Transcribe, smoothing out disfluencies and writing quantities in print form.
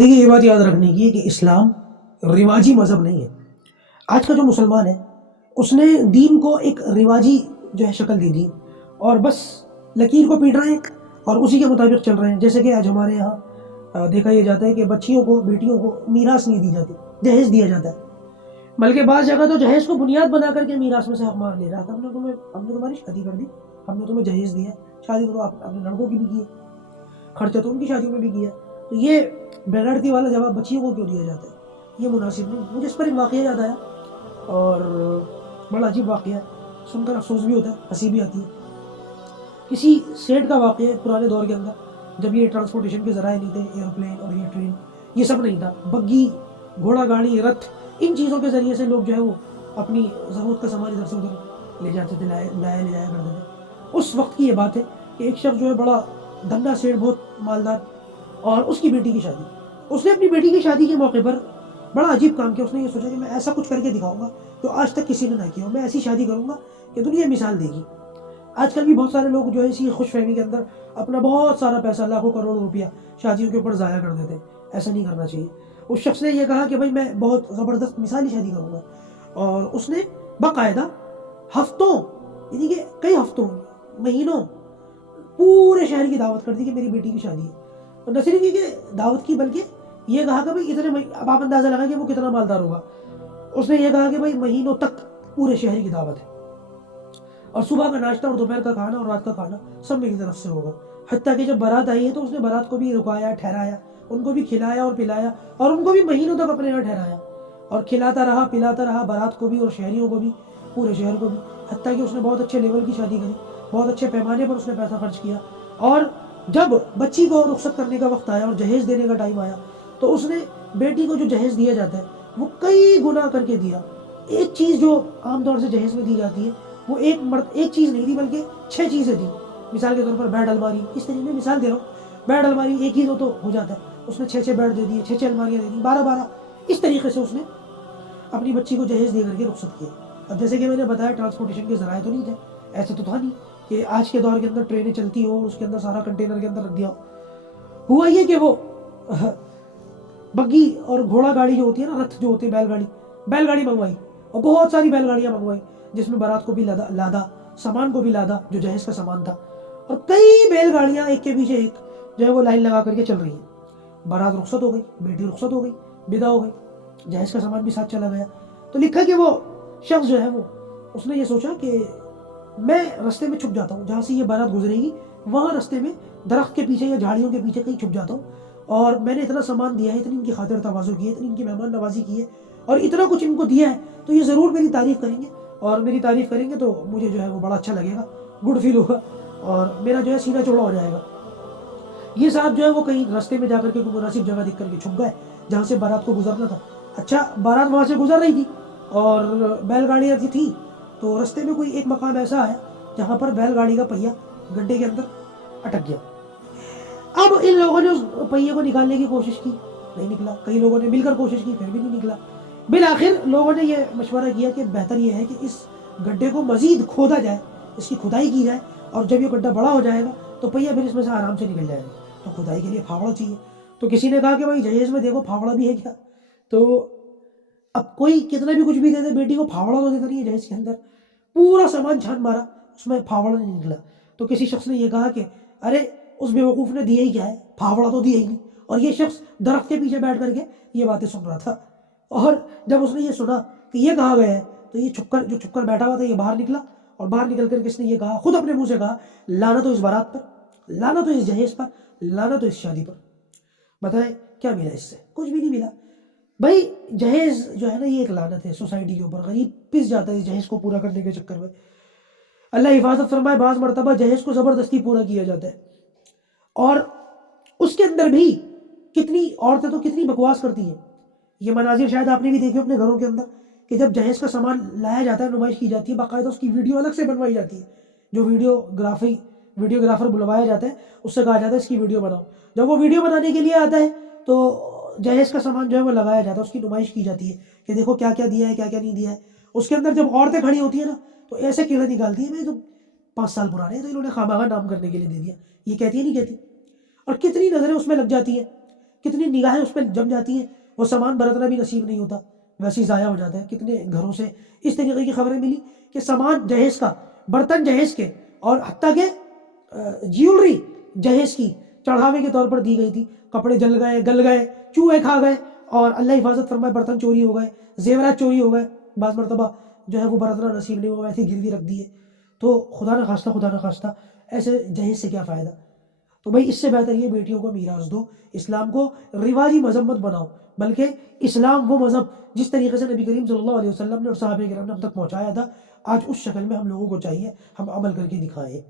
دیکھیے یہ بات یاد رکھنے کی ہے کہ اسلام رواجی مذہب نہیں ہے. آج کا جو مسلمان ہے اس نے دین کو ایک رواجی جو ہے شکل دے دی اور بس لکیر کو پیٹ رہے ہیں اور اسی کے مطابق چل رہے ہیں. جیسے کہ آج ہمارے یہاں دیکھا یہ جاتا ہے کہ بچیوں کو بیٹیوں کو میراث نہیں دی جاتی، جہیز دیا جاتا ہے. بلکہ بعض جگہ تو جہیز کو بنیاد بنا کر کے میراث میں سے حق مار لے رہا تھا. ہم نے تمہاری شادی کر دی، ہم نے تمہیں جہیز دیا، شادی تو اپنے لڑکوں کی بھی کی ہے، خرچہ تو ان کی شادیوں میں بھی کیا. تو یہ بغیرتی والا جواب بچیوں کو کیوں دیا جاتا ہے؟ یہ مناسب نہیں. مجھے اس پر ایک واقعہ یاد آیا اور بڑا عجیب واقعہ ہے، سن کر افسوس بھی ہوتا ہے، ہنسی بھی آتی ہے. کسی سیٹ کا واقعہ ہے پرانے دور کے اندر، جب یہ ٹرانسپورٹیشن کے ذرائع نہیں تھے، ایئروپلین اور یہ ٹرین یہ سب نہیں تھا، بگی، گھوڑا گاڑی، رتھ، ان چیزوں کے ذریعے سے لوگ جو ہے وہ اپنی ضرورت کا سامان ادھر سے ادھر لے جاتے تھے، لے جایا کرتے تھے. اس وقت کی یہ بات ہے کہ ایک شخص جو ہے بڑا دھندا سیٹ، بہت مالدار، اور اس کی بیٹی کی شادی. اس نے اپنی بیٹی کی شادی کے موقع پر بڑا عجیب کام کیا. اس نے یہ سوچا کہ میں ایسا کچھ کر کے دکھاؤں گا جو آج تک کسی نے نہ کیا ہو. میں ایسی شادی کروں گا کہ دنیا مثال دے گی. آج کل بھی بہت سارے لوگ جو ہے اسی خوش فہمی کے اندر اپنا بہت سارا پیسہ، لاکھوں کروڑوں روپیہ شادیوں کے اوپر ضائع کر دیتے ہیں. ایسا نہیں کرنا چاہیے. اس شخص نے یہ کہا کہ بھائی میں بہت زبردست مثالی شادی کروں گا، اور اس نے باقاعدہ ہفتوں، یعنی کہ کئی ہفتوں، مہینوں پورے شہر کی دعوت کر دی کہ میری بیٹی کی شادی ہے. اور نہ صرف یہ کہ دعوت کی، بلکہ یہ کہا کہ بھائی اتنے، اب آپ اندازہ لگا کہ وہ کتنا مالدار ہوگا. اس نے یہ کہا کہ بھائی مہینوں تک پورے شہر کی دعوت ہے، اور صبح کا ناشتہ اور دوپہر کا کھانا اور رات کا کھانا سب میری طرف سے ہوگا. حتیٰ کہ جب بارات آئی ہے تو اس نے بارات کو بھی رکایا، ٹھہرایا، ان کو بھی کھلایا اور پلایا، اور ان کو بھی مہینوں تک اپنے یہاں ٹھہرایا، اور کھلاتا رہا پلاتا رہا بارات کو بھی اور شہریوں کو بھی، پورے شہر کو بھی. حتیٰ کہ اس نے بہت اچھے لیول کی شادی کری، بہت اچھے پیمانے پر اس نے پیسہ خرچ کیا. اور جب بچی کو رخصت کرنے کا وقت آیا اور جہیز دینے کا ٹائم آیا تو اس نے بیٹی کو جو جہیز دیا جاتا ہے وہ کئی گنا کر کے دیا. ایک چیز جو عام طور سے جہیز میں دی جاتی ہے وہ ایک چیز نہیں دی، بلکہ 6 چیزیں دی. مثال کے طور پر بیڈ الماری، اس طریقے میں مثال دے رہا ہوں، بیڈ الماری ایک ہی تو ہو جاتا ہے، اس نے 6 بیڈ دے دیے، 6 الماریاں دے دی، 12 اس طریقے سے اس نے اپنی بچی کو جہیز دے کر کے رخصت کیا. اب جیسے کہ میں نے بتایا ٹرانسپورٹیشن کے ذرائع تو نہیں تھے، ایسا تو تھا نہیں کہ آج کے دور کے اندر ٹرینیں چلتی ہوں اور اس کے اندر سارا کنٹینر کے اندر رکھ دیا. ہوا یہ کہ وہ بگی اور گھوڑا گاڑی جو ہوتی ہے نا، رتھ جو ہوتی ہے، بیل گاڑی منگوائی، اور بہت ساری بیل گاڑیاں منگوائی جس میں بارات کو بھی لادا، سامان کو بھی لادا جو جہیز کا سامان تھا. اور کئی بیل گاڑیاں ایک کے پیچھے ایک جو ہے وہ لائن لگا کر کے چل رہی ہیں. بارات رخصت ہو گئی، بیٹی رخصت ہو گئی، بدا ہو گئی، جہیز کا سامان بھی ساتھ چلا گیا. تو لکھا کہ وہ شخص جو ہے وہ اس نے یہ سوچا کہ میں رستے میں چھپ جاتا ہوں، جہاں سے یہ بارات گزرے گی وہاں رستے میں درخت کے پیچھے یا جھاڑیوں کے پیچھے کہیں چھپ جاتا ہوں. اور میں نے اتنا سامان دیا ہے، اتنی ان کی خاطر تواضع کی ہے، اتنی ان کی مہمان نوازی کی ہے، اور اتنا کچھ ان کو دیا ہے، تو یہ ضرور میری تعریف کریں گے، اور میری تعریف کریں گے تو مجھے جو ہے وہ بڑا اچھا لگے گا، گڈ فیل ہوگا، اور میرا جو ہے سینہ چوڑا ہو جائے گا. یہ صاحب جو ہے وہ کہیں راستے میں جا کر کے کوئی مناسب جگہ دیکھ کر کے چھپ گئے جہاں سے بارات کو گزرنا تھا. اچھا بارات وہاں سے گزر رہی تھی اور بیل گاڑیاں تھی، تو راستے میں کوئی ایک مقام ایسا آیا جہاں پر بیل گاڑی کا پہیا گڈھے کے اندر اٹک گیا. اب ان لوگوں نے اس پہیے کو نکالنے کی کوشش کی، نہیں نکلا. کئی لوگوں نے مل کر کوشش کی، پھر بھی نہیں نکلا. بالآخر لوگوں نے یہ مشورہ کیا کہ بہتر یہ ہے کہ اس گڈھے کو مزید کھودا جائے، اس کی کھدائی کی جائے، اور جب یہ گڈھا بڑا ہو جائے گا تو پہیا پھر اس میں سے آرام سے نکل جائے گا. تو کھدائی کے لیے پھاوڑا چاہیے. تو کسی نے کہا کہ بھائی جہیز میں دیکھو پھاوڑا بھی ہے کیا؟ تو اب کوئی کتنا بھی کچھ بھی دے دے، بیٹی کو پھاوڑا تو دیتا نہیں ہے جہیز کے اندر. پورا سامان چھان مارا، اس میں پھاوڑا نہیں نکلا. تو کسی شخص نے یہ کہا کہ ارے اس بیوقوف نے دیا ہی کیا ہے، پھاوڑا تو دیا ہی نہیں. اور یہ شخص درخت کے پیچھے بیٹھ کر کے یہ باتیں سن رہا تھا. اور جب اس نے یہ سنا کہ یہ کہا گیا ہے تو یہ چھپ کر بیٹھا ہوا تھا، یہ باہر نکلا، اور باہر نکل کر کس نے یہ کہا، خود اپنے منہ سے کہا، لعنت ہو اس بارات پر، لعنت ہو اس جہیز پر، لعنت ہو اس شادی پر. بتائیں کیا ملا اس سے؟ کچھ بھی نہیں ملا. بھائی جہیز جو ہے نا یہ ایک لعنت ہے سوسائٹی کے اوپر. غریب پس جاتا ہے اس جہیز کو پورا کرنے کے چکر میں. اللہ حفاظت فرمائے، بعض مرتبہ جہیز کو زبردستی پورا کیا جاتا ہے، اور اس کے اندر بھی کتنی عورتیں تو کتنی بکواس کرتی ہیں. یہ مناظر شاید آپ نے بھی دیکھے اپنے گھروں کے اندر کہ جب جہیز کا سامان لایا جاتا ہے، نمائش کی جاتی ہے، باقاعدہ اس کی ویڈیو الگ سے بنوائی جاتی ہے. جو ویڈیوگرافر بلوایا جاتا ہے اس سے کہا جاتا ہے اس کی ویڈیو بناؤ. جب وہ ویڈیو بنانے کے لیے آتا ہے تو جہیز کا سامان جو ہے وہ لگایا جاتا ہے، اس کی نمائش کی جاتی ہے کہ دیکھو کیا کیا دیا ہے، کیا کیا نہیں دیا ہے. اس کے اندر جب عورتیں کھڑی ہوتی ہیں نا تو ایسے کیڑے نکالتی ہیں، میں جو 5 سال پرانے ہیں تو انہوں نے خواہ نام کرنے کے لیے دے دیا، یہ کہتی ہے نہیں کہتی. اور کتنی نظریں اس میں لگ جاتی ہیں کتنی نگاہیں اس پہ جم جاتی ہیں، وہ سامان برتنا بھی نصیب نہیں ہوتا، ویسے ہی ضائع ہو جاتا ہے۔ کتنے گھروں سے اس طریقے کی خبریں ملی کہ سامان جہیز کا، برتن جہیز کے، اور حتیٰ کہ جیولری جہیز کی چڑھاوے کے طور پر دی گئی تھی، کپڑے جل گئے، گل گئے، چوہے کھا گئے، اور اللہ حفاظت فرمائے برتن چوری ہو گئے، زیورات چوری ہو گئے، بعض مرتبہ جو ہے وہ برتنا نصیب نہیں ہوا، ایسے گروی رکھ دیے۔ تو خدا نہ خواستہ ایسے جہیز سے کیا فائدہ؟ تو بھائی اس سے بہتر یہ بیٹیوں کو میراث دو، اسلام کو رواجی مذہب مت بناؤ، بلکہ اسلام وہ مذہب جس طریقے سے نبی کریم صلی اللہ علیہ وسلم نے اور صحابہ کرام نے ہم تک پہنچایا تھا، آج اس شکل میں ہم لوگوں کو چاہیے ہم عمل کر کے دکھائیں۔